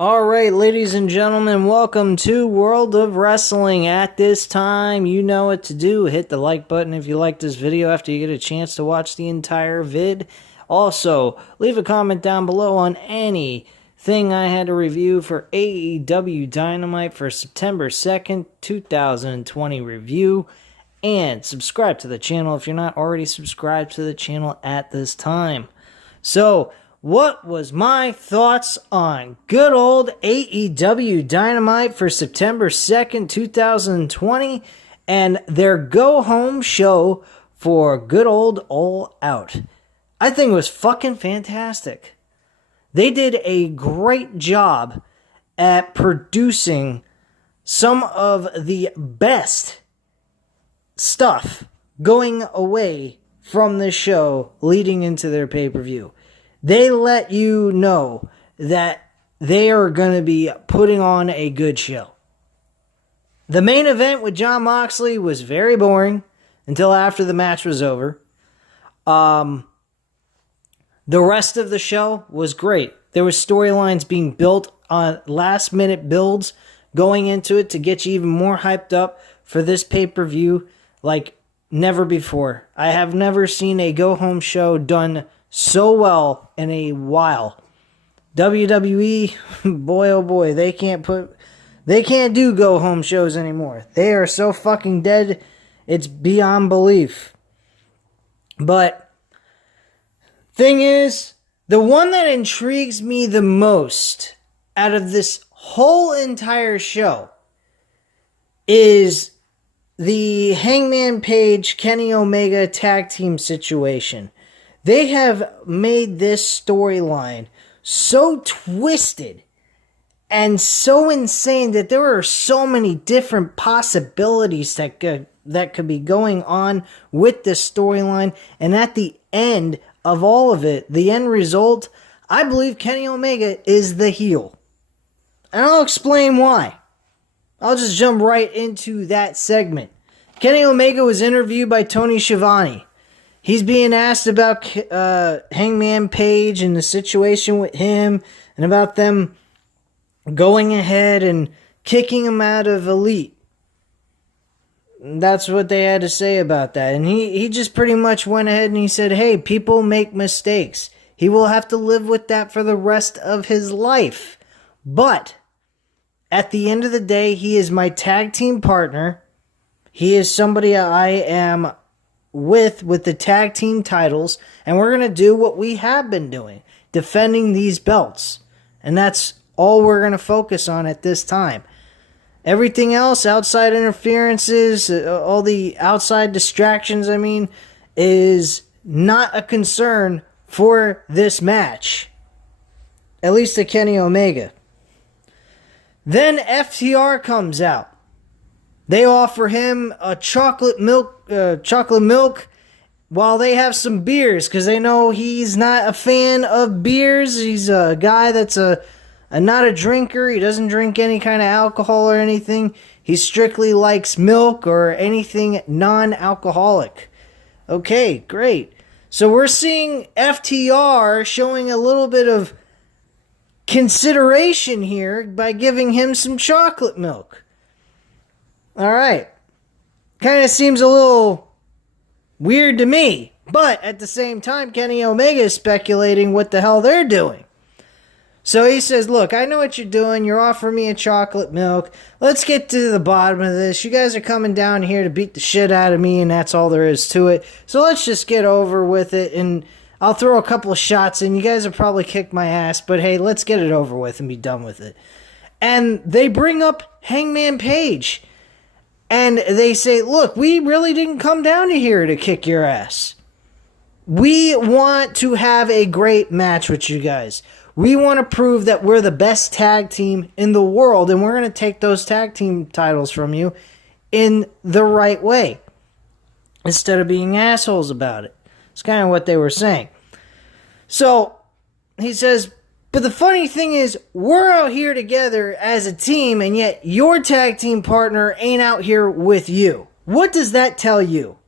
Alright, ladies and gentlemen, welcome to World of Wrestling. At this time, you know what to do. Hit the like button if you like this video after you get a chance to watch the entire vid. Also, leave a comment down below on anything I had to review for AEW Dynamite for September 2nd, 2020 review. And subscribe to the channel if you're not already subscribed to the channel at this time. So, what was my thoughts on good old AEW Dynamite for September 2nd, 2020 and their go-home show for good old All Out? I think it was fucking fantastic. They did a great job at producing some of the best stuff going away from this show leading into their pay-per-view. They let you know that they are going to be putting on a good show. The main event with John Moxley was very boring until after the match was over. The rest of the show was great. There were storylines being built on last-minute builds going into it to get you even more hyped up for this pay-per-view like never before. I have never seen a go-home show done so well in a while. WWE, boy oh boy, they can't do go home shows anymore. They are so fucking dead, it's beyond belief. But thing is, the one that intrigues me the most out of this whole entire show is the Hangman Page Kenny Omega tag team situation. They have made this storyline so twisted and so insane that there are so many different possibilities that could be going on with this storyline. And at the end of all of it, the end result, I believe Kenny Omega is the heel. And I'll explain why. I'll just jump right into that segment. Kenny Omega was interviewed by Tony Schiavone. He's being asked about Hangman Page and the situation with him and about them going ahead and kicking him out of Elite. That's what they had to say about that. And he just pretty much went ahead and he said, hey, people make mistakes. He will have to live with that for the rest of his life. But at the end of the day, he is my tag team partner. He is somebody I am with the tag team titles, and we're going to do what we have been doing, defending these belts. And that's all we're going to focus on at this time. Everything else, outside interferences, all the outside distractions, is not a concern for this match. At least to Kenny Omega. Then FTR comes out. They offer him a chocolate milk while they have some beers because they know he's not a fan of beers. He's a guy that's not a drinker. He doesn't drink any kind of alcohol or anything. He strictly likes milk or anything non-alcoholic. Okay, great. So we're seeing FTR showing a little bit of consideration here by giving him some chocolate milk. Alright. Kind of seems a little weird to me. But at the same time, Kenny Omega is speculating what the hell they're doing. So he says, look, I know what you're doing. You're offering me a chocolate milk. Let's get to the bottom of this. You guys are coming down here to beat the shit out of me, and that's all there is to it. So let's just get over with it, and I'll throw a couple of shots in. You guys will probably kick my ass, but hey, let's get it over with and be done with it. And they bring up Hangman Page. And they say, look, we really didn't come down to here to kick your ass. We want to have a great match with you guys. We want to prove that we're the best tag team in the world, and we're going to take those tag team titles from you in the right way, instead of being assholes about it. It's kind of what they were saying. So, he says, but the funny thing is, we're out here together as a team, and yet your tag team partner ain't out here with you. What does that tell you?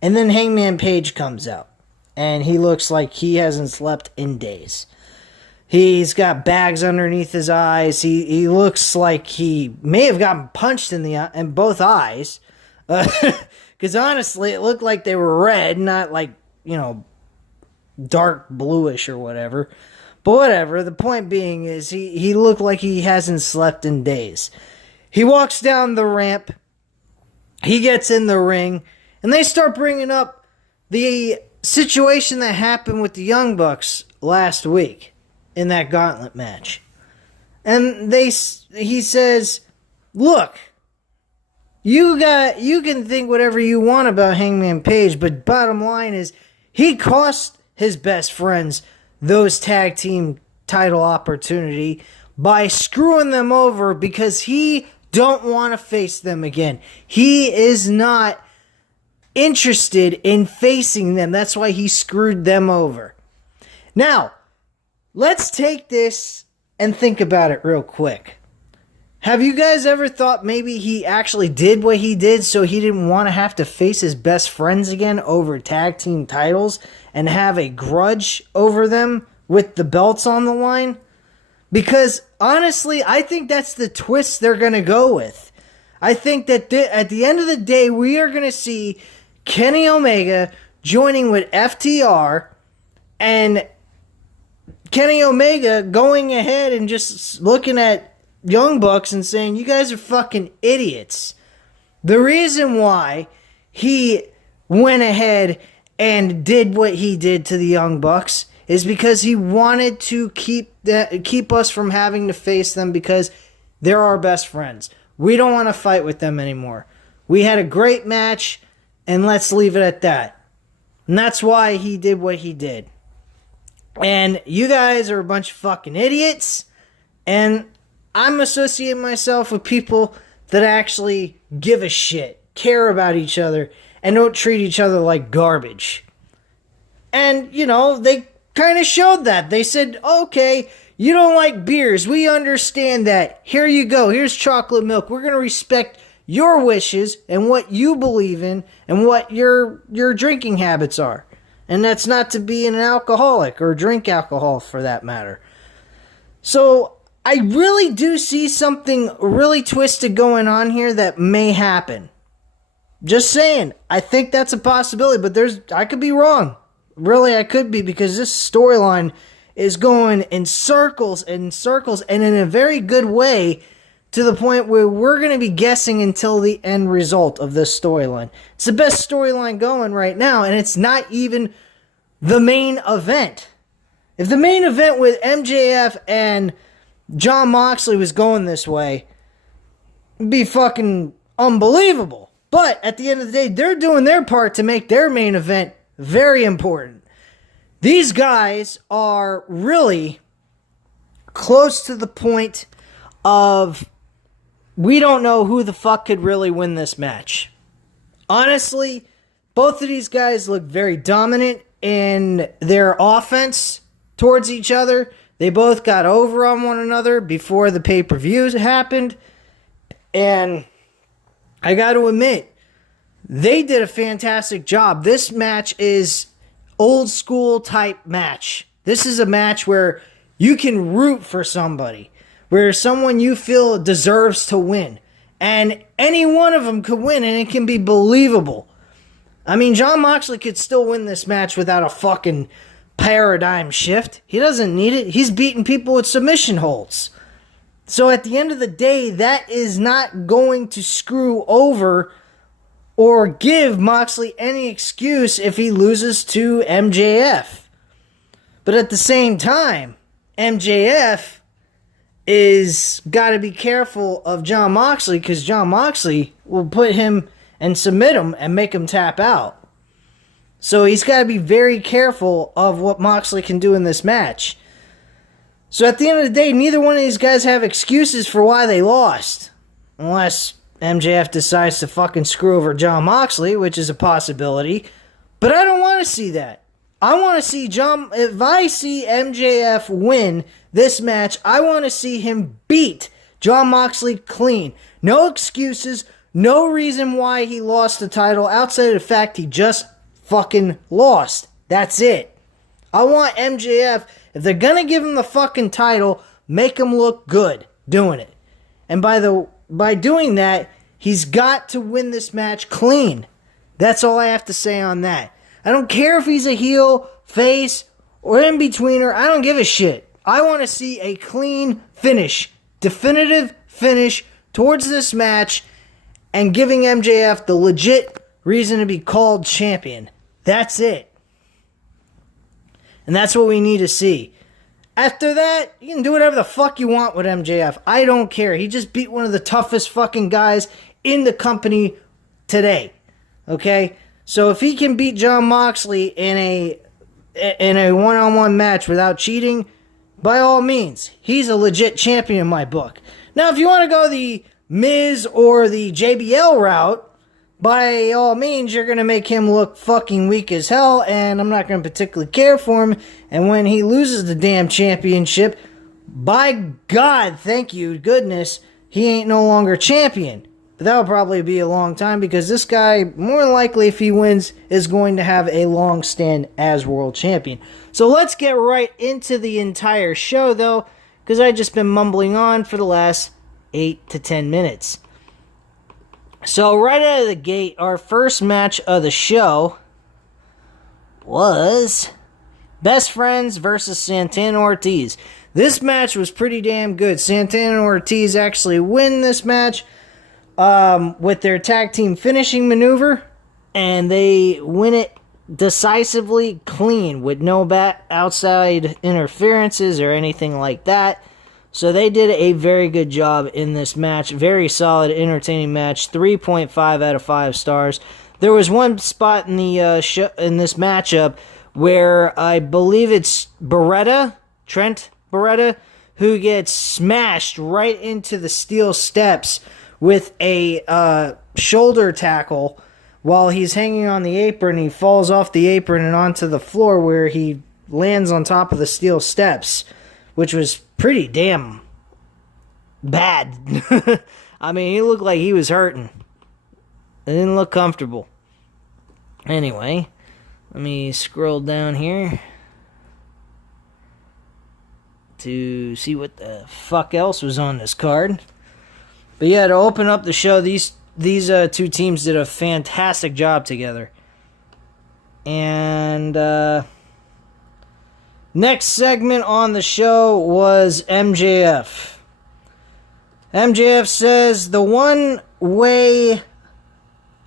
And then Hangman Page comes out, and he looks like he hasn't slept in days. He's got bags underneath his eyes. He looks like he may have gotten punched in both eyes. Because honestly, it looked like they were red, not like, dark bluish or whatever. But whatever, the point being is he looked like he hasn't slept in days. He walks down the ramp. He gets in the ring. And they start bringing up the situation that happened with the Young Bucks last week in that gauntlet match. And he says, look, you can think whatever you want about Hangman Page, but bottom line is he cost his best friends those tag team title opportunity by screwing them over because he don't want to face them again. He is not interested in facing them. That's why he screwed them over. Now, let's take this and think about it real quick. Have you guys ever thought maybe he actually did what he did so he didn't want to have to face his best friends again over tag team titles and have a grudge over them with the belts on the line? Because honestly, I think that's the twist they're going to go with. I think that at the end of the day, we are going to see Kenny Omega joining with FTR and Kenny Omega going ahead and just looking at Young Bucks and saying, you guys are fucking idiots. The reason why he went ahead and did what he did to the Young Bucks is because he wanted to keep us from having to face them because they're our best friends. We don't want to fight with them anymore. We had a great match, and let's leave it at that. And that's why he did what he did. And you guys are a bunch of fucking idiots, and I'm associating myself with people that actually give a shit, care about each other, and don't treat each other like garbage. And, they kind of showed that. They said, okay, you don't like beers. We understand that. Here you go. Here's chocolate milk. We're going to respect your wishes and what you believe in and what your drinking habits are. And that's not to be an alcoholic or drink alcohol for that matter. So I really do see something really twisted going on here that may happen. Just saying, I think that's a possibility, but I could be wrong. Really, I could be, because this storyline is going in circles and circles and in a very good way to the point where we're going to be guessing until the end result of this storyline. It's the best storyline going right now, and it's not even the main event. If the main event with MJF and John Moxley was going this way, it'd be fucking unbelievable. But at the end of the day, they're doing their part to make their main event very important. These guys are really close to the point of we don't know who the fuck could really win this match. Honestly, both of these guys look very dominant in their offense towards each other. They both got over on one another before the pay-per-views happened. And I got to admit, they did a fantastic job. This match is old school type match. This is a match where you can root for somebody, where someone you feel deserves to win. And any one of them could win, and it can be believable. I mean, John Moxley could still win this match without a fucking paradigm shift. He doesn't need it. He's beating people with submission holds. So at the end of the day, that is not going to screw over or give Moxley any excuse if he loses to MJF. But at the same time, MJF is got to be careful of John Moxley, because John Moxley will put him and submit him and make him tap out. So he's got to be very careful of what Moxley can do in this match. So at the end of the day, neither one of these guys have excuses for why they lost. Unless MJF decides to fucking screw over John Moxley, which is a possibility. But I don't want to see that. I want to see if I see MJF win this match, I want to see him beat John Moxley clean. No excuses, no reason why he lost the title outside of the fact he just fucking lost. That's it. I want MJF, If they're going to give him the fucking title, make him look good doing it. And by doing that, he's got to win this match clean. That's all I have to say on that. I don't care if he's a heel, face, or in-betweener. I don't give a shit. I want to see a clean finish. Definitive finish towards this match and giving MJF the legit reason to be called champion. That's it. And that's what we need to see. After that, you can do whatever the fuck you want with MJF. I don't care. He just beat one of the toughest fucking guys in the company today. Okay? So if he can beat John Moxley in a one-on-one match without cheating, by all means, he's a legit champion in my book. Now, if you want to go the Miz or the JBL route, by all means, you're going to make him look fucking weak as hell, and I'm not going to particularly care for him. And when he loses the damn championship, by God, thank you, goodness, he ain't no longer champion. But that'll probably be a long time, because this guy, more than likely, if he wins, is going to have a long stand as world champion. So let's get right into the entire show, though, because I've just been mumbling on for the last 8 to 10 minutes. So right out of the gate, our first match of the show was Best Friends versus Santana Ortiz. This match was pretty damn good. Santana and Ortiz actually win this match with their tag team finishing maneuver, and they win it decisively clean with no outside interferences or anything like that. So they did a very good job in this match. Very solid, entertaining match. 3.5 out of 5 stars. There was one spot in the in this matchup where I believe it's Trent Beretta, who gets smashed right into the steel steps with a shoulder tackle while he's hanging on the apron. He falls off the apron and onto the floor, where he lands on top of the steel steps, which was pretty damn bad. I mean, he looked like he was hurting. It didn't look comfortable. Anyway, let me scroll down here to see what the fuck else was on this card. But yeah, to open up the show, these two teams did a fantastic job together. And next segment on the show was MJF. MJF says the one way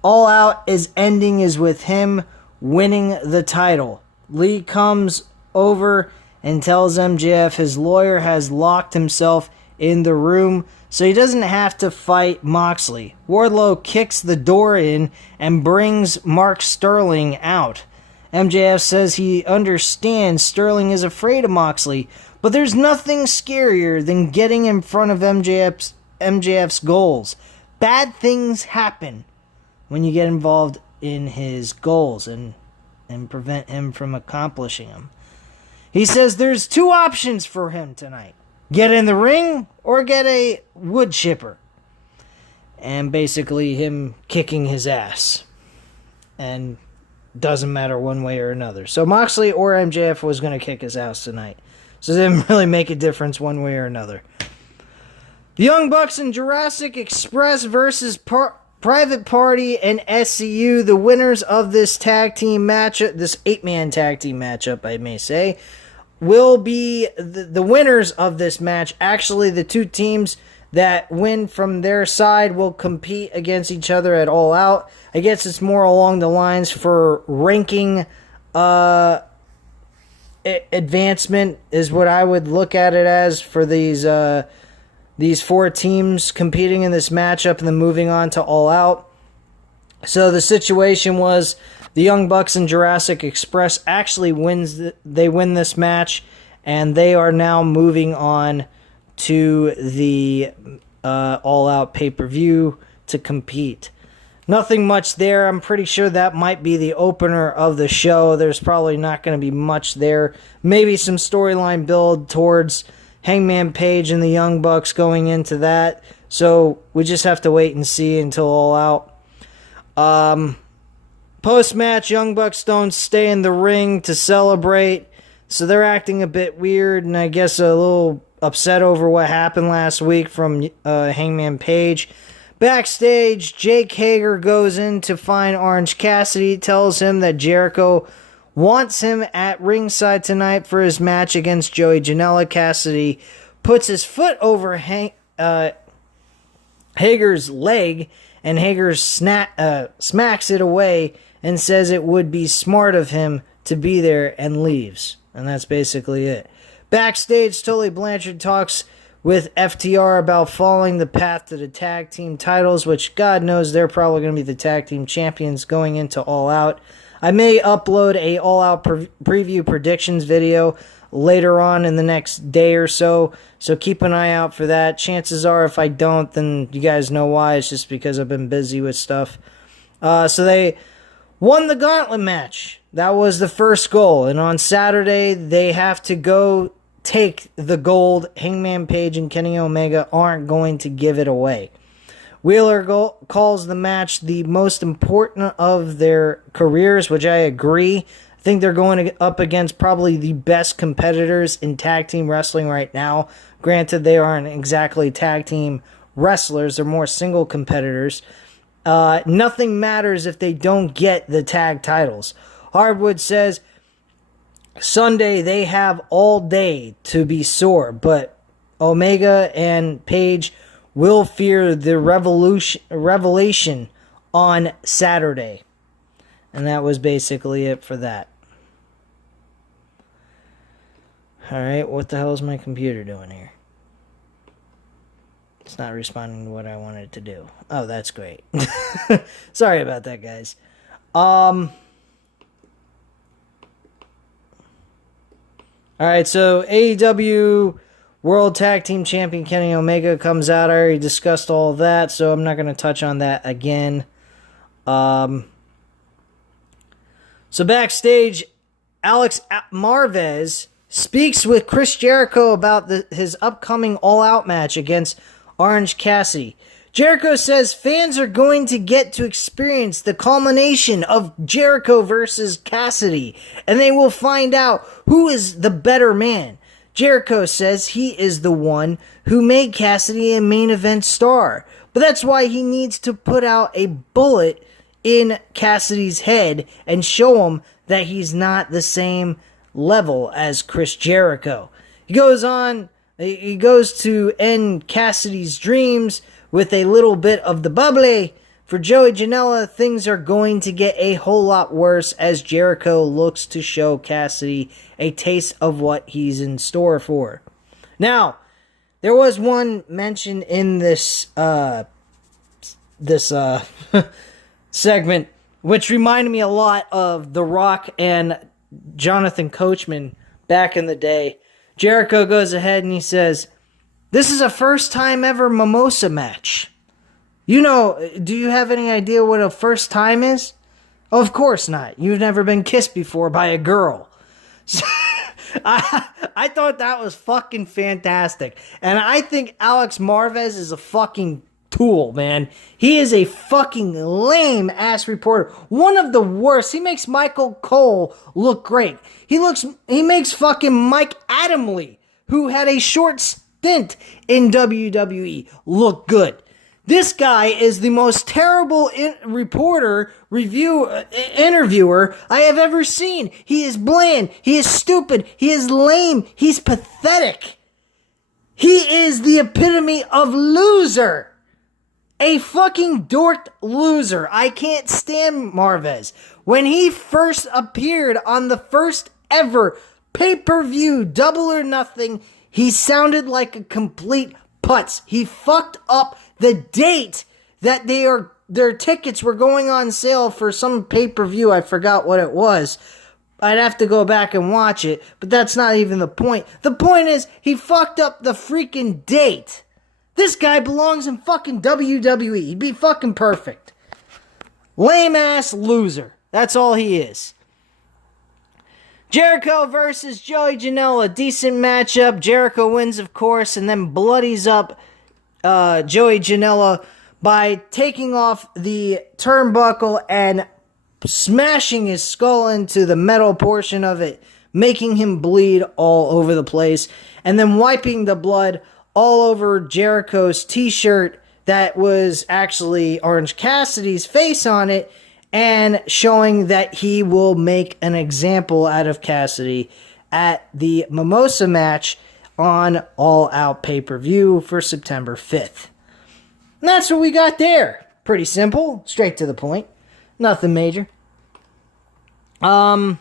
All Out is ending is with him winning the title. Lee comes over and tells MJF his lawyer has locked himself in the room so he doesn't have to fight Moxley. Wardlow kicks the door in and brings Mark Sterling out. MJF says he understands Sterling is afraid of Moxley, but there's nothing scarier than getting in front of MJF's goals. Bad things happen when you get involved in his goals and prevent him from accomplishing them. He says there's 2 options for him tonight. Get in the ring or get a wood chipper. And basically him kicking his ass. And doesn't matter one way or another. So Moxley or MJF was going to kick his ass tonight. So it didn't really make a difference one way or another. The Young Bucks and Jurassic Express versus Private Party and SCU, the winners of this tag team matchup, this 8-man tag team matchup, I may say, will be the winners of this match. Actually, the 2 teams that win from their side will compete against each other at All Out. I guess it's more along the lines for ranking advancement is what I would look at it as for these 4 teams competing in this matchup and then moving on to All Out. So the situation was the Young Bucks and Jurassic Express actually win this match, and they are now moving on to the All Out pay-per-view to compete. Nothing much there. I'm pretty sure that might be the opener of the show. There's probably not going to be much there. Maybe some storyline build towards Hangman Page and the Young Bucks going into that. So we just have to wait and see until All Out. Post-match, Young Bucks don't stay in the ring to celebrate. So they're acting a bit weird, and I guess a little upset over what happened last week from Hangman Page. Backstage, Jake Hager goes in to find Orange Cassidy, tells him that Jericho wants him at ringside tonight for his match against Joey Janela. Cassidy puts his foot over Hager's leg, and Hager smacks it away and says it would be smart of him to be there, and leaves. And that's basically it. Backstage, Tully Blanchard talks with FTR about following the path to the tag team titles, which God knows they're probably going to be the tag team champions going into All Out. I may upload a All Out preview predictions video later on in the next day or so, so keep an eye out for that. Chances are if I don't, then you guys know why. It's just because I've been busy with stuff. So they won the gauntlet match. That was the first goal. And on Saturday, they have to go take the gold. Hangman Page and Kenny Omega aren't going to give it away. Wheeler calls the match the most important of their careers, which I agree. I think they're going up against probably the best competitors in tag team wrestling right now. Granted, they aren't exactly tag team wrestlers. They're more single competitors. Nothing matters if they don't get the tag titles. Hardwood says Sunday they have all day to be sore, but Omega and Page will fear the revelation on Saturday. And that was basically it for that. Alright, what the hell is my computer doing here? It's not responding to what I wanted it to do. Oh, that's great. Sorry about that, guys. Alright, so AEW World Tag Team Champion Kenny Omega comes out. I already discussed all of that, so I'm not going to touch on that again. So backstage, Alex Marvez speaks with Chris Jericho about his upcoming all-out match against Orange Cassidy. Jericho says fans are going to get to experience the culmination of Jericho versus Cassidy, and they will find out who is the better man. Jericho says he is the one who made Cassidy a main event star, but that's why he needs to put out a bullet in Cassidy's head and show him that he's not the same level as Chris Jericho. He goes to end Cassidy's dreams with a little bit of the bubbly. For Joey Janela, things are going to get a whole lot worse as Jericho looks to show Cassidy a taste of what he's in store for. Now, there was one mention in this segment which reminded me a lot of The Rock and Jonathan Coachman back in the day. Jericho goes ahead and he says, "This is a first time ever mimosa match." You know, do you have any idea what a first time is? Of course not. You've never been kissed before by a girl. I thought that was fucking fantastic. And I think Alex Marvez is a fucking tool, man. He is a fucking lame ass reporter. One of the worst. He makes Michael Cole look great. He makes fucking Mike Adamle, who had a short stint in WWE, look good. This guy is the most terrible interviewer I have ever seen. He is bland. He is stupid. He is lame. He's pathetic. He is the epitome of loser. A fucking dorked loser. I can't stand Marvez. When he first appeared on the first ever pay-per-view Double or Nothing, he sounded like a complete putz. He fucked up the date that their tickets were going on sale for some pay-per-view. I forgot what it was. I'd have to go back and watch it, but that's not even the point. The point is, he fucked up the freaking date. This guy belongs in fucking WWE. He'd be fucking perfect. Lame-ass loser. That's all he is. Jericho versus Joey Janela. Decent matchup. Jericho wins, of course, and then bloodies up Joey Janela by taking off the turnbuckle and smashing his skull into the metal portion of it, making him bleed all over the place, and then wiping the blood all over Jericho's t-shirt that was actually Orange Cassidy's face on it, and showing that he will make an example out of Cassidy at the Mimosa match on All Out pay-per-view for September 5th. And that's what we got there. Pretty simple, straight to the point. Nothing major. Following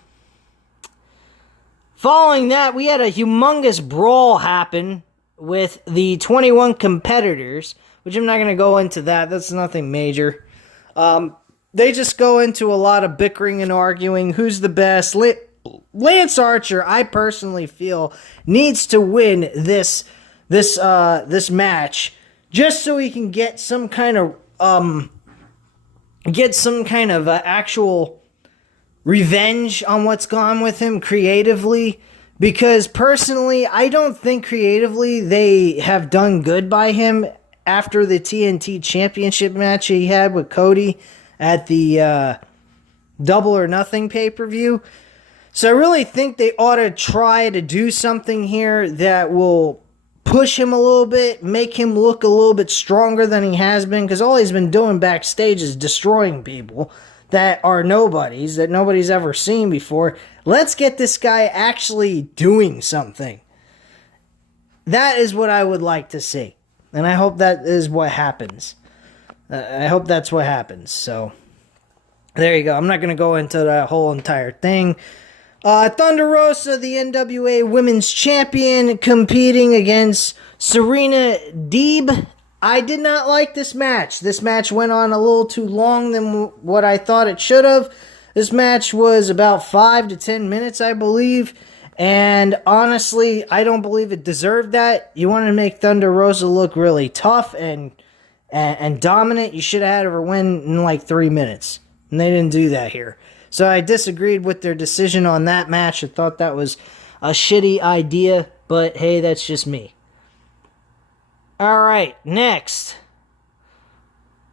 that, we had a humongous brawl happen with the 21 competitors, which I'm not going to go into that. That's nothing major. They just go into a lot of bickering and arguing. Who's the best? Lance Archer, I personally feel, needs to win this match just so he can get some kind of actual revenge on what's gone with him creatively. Because personally, I don't think creatively they have done good by him after the TNT Championship match he had with Cody at the Double or Nothing pay-per-view. So I really think they ought to try to do something here that will push him a little bit, make him look a little bit stronger than he has been, because all he's been doing backstage is destroying people that are nobodies, that nobody's ever seen before. Let's get this guy actually doing something. That is what I would like to see. And I hope that is what happens. I hope that's what happens. So, there you go. I'm not going to go into that whole entire thing. Thunder Rosa, the NWA Women's Champion, competing against Serena Deeb. I did not like this match. This match went on a little too long than what I thought it should have. This match was about 5 to 10 minutes, I believe. And honestly, I don't believe it deserved that. You wanted to make Thunder Rosa look really tough and dominant. You should have had her win in like 3 minutes. And they didn't do that here. So I disagreed with their decision on that match. I thought that was a shitty idea. But hey, that's just me. Alright, next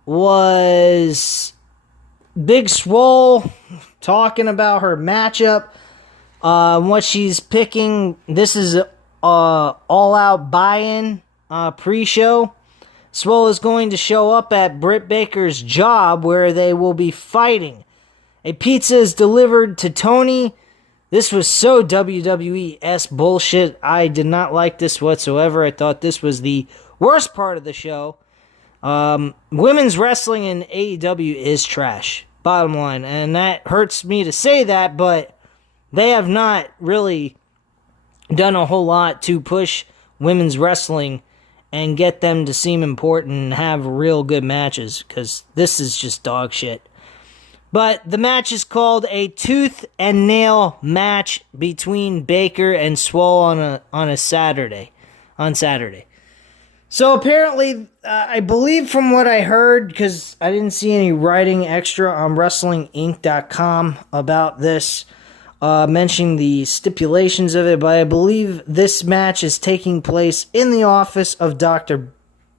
was Big Swole talking about her matchup. What she's picking. This is all-out buy-in pre-show. Swole is going to show up at Britt Baker's job where they will be fighting. A pizza is delivered to Tony. This was so WWE-esque bullshit. I did not like this whatsoever. I thought this was the worst part of the show. Women's wrestling in AEW is trash. Bottom line. And that hurts me to say that, but they have not really done a whole lot to push women's wrestling and get them to seem important and have real good matches, because this is just dog shit. But the match is called a tooth and nail match between Baker and Swole on Saturday. So apparently, I believe from what I heard, because I didn't see any writing extra on WrestlingInc.com about this, mentioning the stipulations of it, but I believe this match is taking place in the office of Dr.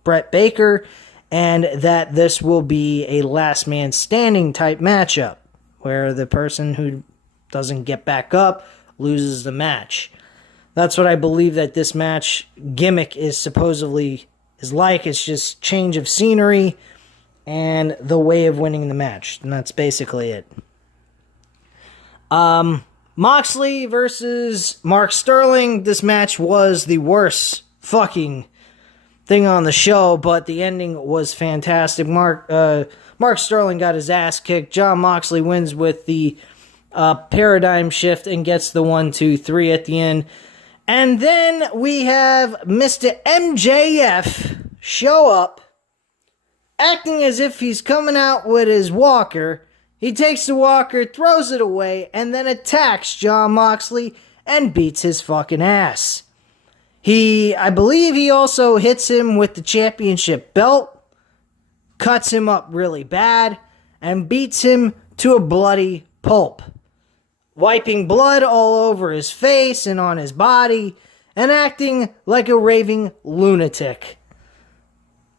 Britt Baker, and that this will be a last man standing type matchup, where the person who doesn't get back up loses the match. That's what I believe that this match gimmick is supposedly is like. It's just change of scenery and the way of winning the match. And that's basically it. Moxley versus Mark Sterling. This match was the worst fucking thing on the show, but the ending was fantastic. Mark Sterling got his ass kicked. John Moxley wins with the paradigm shift and gets the 1, 2, 3 at the end. And then we have Mr. MJF show up, acting as if he's coming out with his walker. He takes the walker, throws it away, and then attacks John Moxley and beats his fucking ass. I believe he also hits him with the championship belt, cuts him up really bad, and beats him to a bloody pulp, wiping blood all over his face and on his body, and acting like a raving lunatic.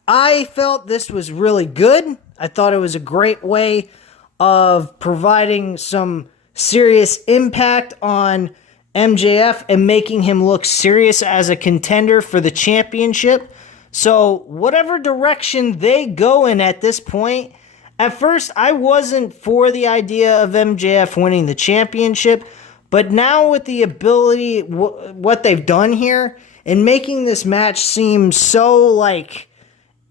I felt this was really good. I thought it was a great way of providing some serious impact on MJF and making him look serious as a contender for the championship. So whatever direction they go in at this point, at first I wasn't for the idea of MJF winning the championship, but now with the ability, what they've done here, and making this match seem so like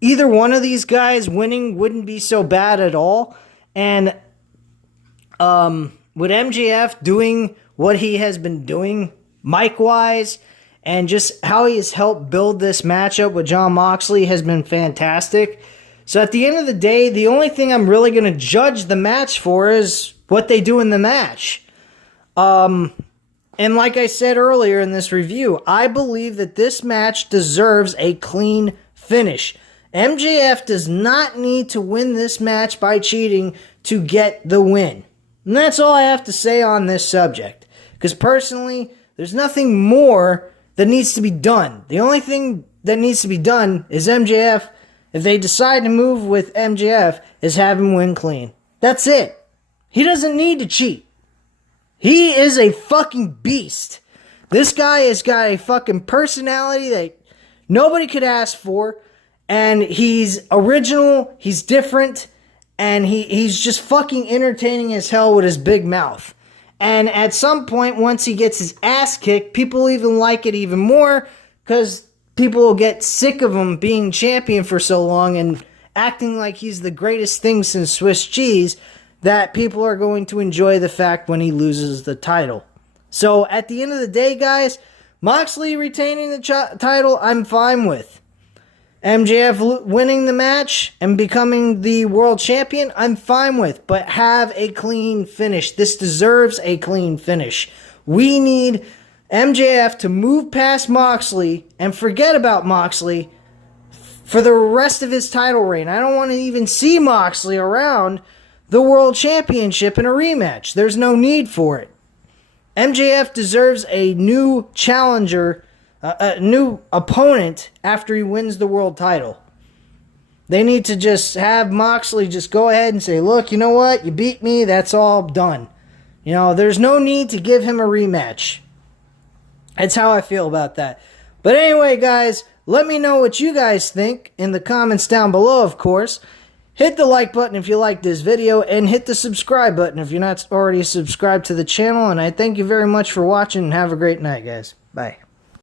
either one of these guys winning wouldn't be so bad at all. And with MJF doing what he has been doing mic-wise, and just how he has helped build this matchup with John Moxley has been fantastic. So at the end of the day, the only thing I'm really going to judge the match for is what they do in the match. And like I said earlier in this review, I believe that this match deserves a clean finish. MJF does not need to win this match by cheating to get the win. And that's all I have to say on this subject. Because personally, there's nothing more that needs to be done. The only thing that needs to be done is MJF, if they decide to move with MJF, is have him win clean. That's it. He doesn't need to cheat. He is a fucking beast. This guy has got a fucking personality that nobody could ask for. And he's original, he's different, and he's just fucking entertaining as hell with his big mouth. And at some point, once he gets his ass kicked, people even like it even more, because people will get sick of him being champion for so long and acting like he's the greatest thing since Swiss cheese, that people are going to enjoy the fact when he loses the title. So at the end of the day, guys, Moxley retaining the title, I'm fine with. MJF winning the match and becoming the world champion, I'm fine with. But have a clean finish. This deserves a clean finish. We need MJF to move past Moxley and forget about Moxley for the rest of his title reign. I don't want to even see Moxley around the world championship in a rematch. There's no need for it. MJF deserves a new challenger, a new opponent after he wins the world title. They need to just have Moxley just go ahead and say, look, you know what? You beat me. That's all done. You know, there's no need to give him a rematch. That's how I feel about that. But anyway, guys, let me know what you guys think in the comments down below, of course. Hit the like button if you like this video, and hit the subscribe button if you're not already subscribed to the channel. And I thank you very much for watching, and have a great night, guys. Bye.